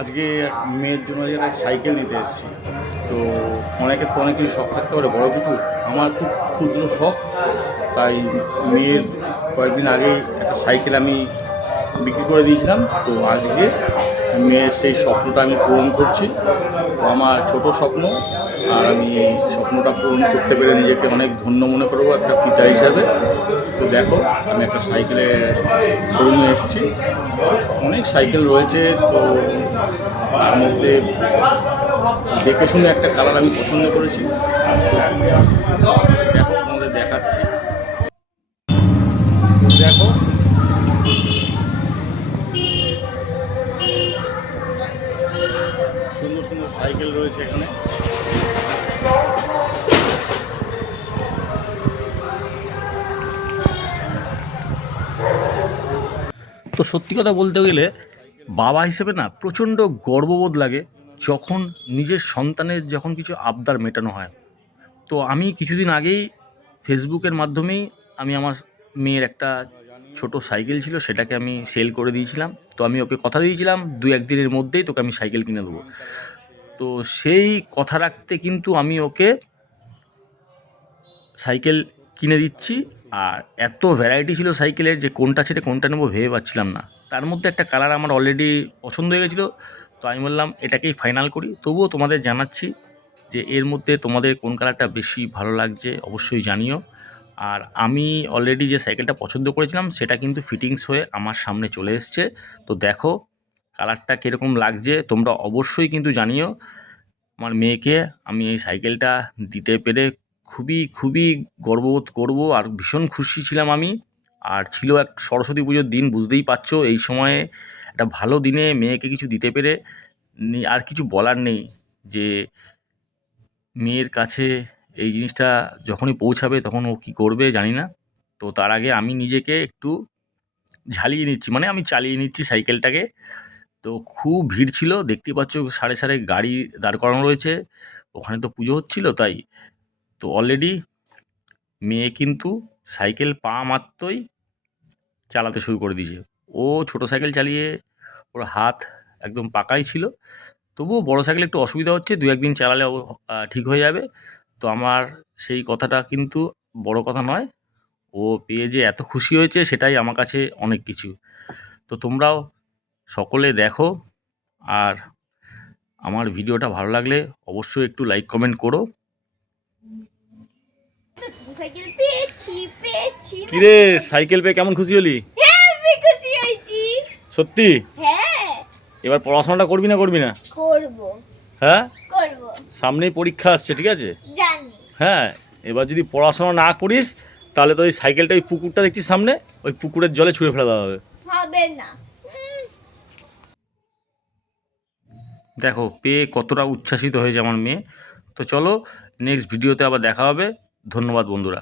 আজকে মেয়ের জন্য যে একটা সাইকেল নিতে এসেছি। তো অনেকের তো অনেক কিছু শখ থাকতে পারে, বড় কিছু। আমার খুব ক্ষুদ্র শখ, তাই মেয়ের কয়েকদিন আগে একটা সাইকেল আমি বিক্রি করে দিয়েছিলাম। তো আজকে মেয়ের সেই স্বপ্নটা আমি পূরণ করছি। তো আমার ছোট স্বপ্ন, আর আমি স্বপ্নটা পূরণ করতে পেরে নিজেকে অনেক ধন্য মনে করব একটা পিতা হিসাবে। তো দেখো, আমি একটা সাইকেলের শোরুমে এসেছি। অনেক সাইকেল রয়েছে, তো তার মধ্যে দেখে শুনে একটা কালার আমি পছন্দ করেছি। দেখো, তোমাদের দেখাচ্ছি। সাইকেল রয়েছে এখানে। তো সত্যি কথা বলতে গেলে বাবা হিসেবে না প্রচণ্ড গর্ববোধ লাগে যখন নিজের সন্তানের যখন কিছু আবদার মেটানো হয়। তো আমি কিছুদিন আগেই ফেসবুকের মাধ্যমেই আমি আমার মেয়ের একটা ছোট সাইকেল ছিল, সেটাকে আমি সেল করে দিয়েছিলাম। তো আমি ওকে কথা দিয়েছিলাম দু একদিনের মধ্যেই তোকে আমি সাইকেল কিনে দেবো। তো সেই কথা রাখতে কিন্তু আমি ওকে সাইকেল কিনে দিচ্ছি। আর এত ভ্যারাইটি ছিল সাইকেলের যে কোনটা ছেড়ে কোনটা নেব ভেবে পাচ্ছিলাম না। তার মধ্যে একটা কালার আমার অলরেডি পছন্দ হয়ে গেছিল। তো আমি বললাম, এটাকেই ফাইনাল করি। তবুও তোমাদের জানাচ্ছি যে এর মধ্যে তোমাদের কোন কালারটা বেশি ভালো লাগছে অবশ্যই জানিও। আর আমি অলরেডি যে সাইকেলটা পছন্দ করেছিলাম, সেটা কিন্তু ফিটিংস হয়ে আমার সামনে চলে এসছে। তো দেখো কালারটা কীরকম লাগছে, তোমরা অবশ্যই কিন্তু জানিও। আমার মেয়েকে আমি এই সাইকেলটা দিতে পেরে খুবই খুবই গর্ববোধ করব আর ভীষণ খুশি ছিলাম আমি। আর ছিল এক সরস্বতী পুজোর দিন, বুঝতেই পারছ, এই সময়ে একটা ভালো দিনে মেয়েকে কিছু দিতে পেরে আর কিছু বলার নেই যে মেয়ের কাছে এই জিনিসটা যখনই পৌঁছাবে তখন ও কী করবে জানি না। তো তার আগে আমি নিজেকে একটু ঝালিয়ে নিচ্ছি মানে আমি চালিয়ে নিচ্ছি সাইকেলটাকে। তো খুব ভিড় ছিল। দেখতেই পাচ্ছ সাড়ে সাড়ে গাড়ি দাঁড় করানো রয়েছে। ওখানে তো পুজো হচ্ছিল তাই। তো অলরেডি মেয়ে কিন্তু সাইকেল পা মাত্রই চালাতে শুরু করে দিয়েছে। ও ছোট সাইকেল চালিয়ে ওর হাত একদম পাকাই ছিল। তবুও বড় সাইকেল একটু অসুবিধা হচ্ছে, দু একদিন চালালে ঠিক হয়ে যাবে। তো আমার সেই কথাটা কিন্তু বড় কথা নয়। ও পেয়ে যে এত খুশি হয়েছে সেটাই আমার কাছে অনেক কিছু। তো তোমরাও সকলে দেখো আর আমার ভিডিওটা ভালো লাগলে অবশ্যই একটু লাইক কমেন্ট করো। কিরে সাইকেল পেয়ে কেমন খুশি হলি? হয়েছি। সত্যি? হ্যাঁ। এবার পড়াশোনাটা করবি না করবি না? হ্যাঁ? করব। সামনেই পরীক্ষা আসছে ঠিক আছে? হ্যাঁ এবার যদি পড়াশোনা না করিস তাহলে তো ওই সাইকেলটা ওই পুকুরটা দেখছিস সামনে? ওই পুকুরের জলে ছুঁড়ে ফেলে দেওয়া হবে। হবে না। দেখো, পেয়ে কতটা উচ্ছ্বাসিত হয়েছে আমার মেয়ে। তো চলো নেক্সট ভিডিওতে আবার দেখা হবে। ধন্যবাদ, বন্ধুরা।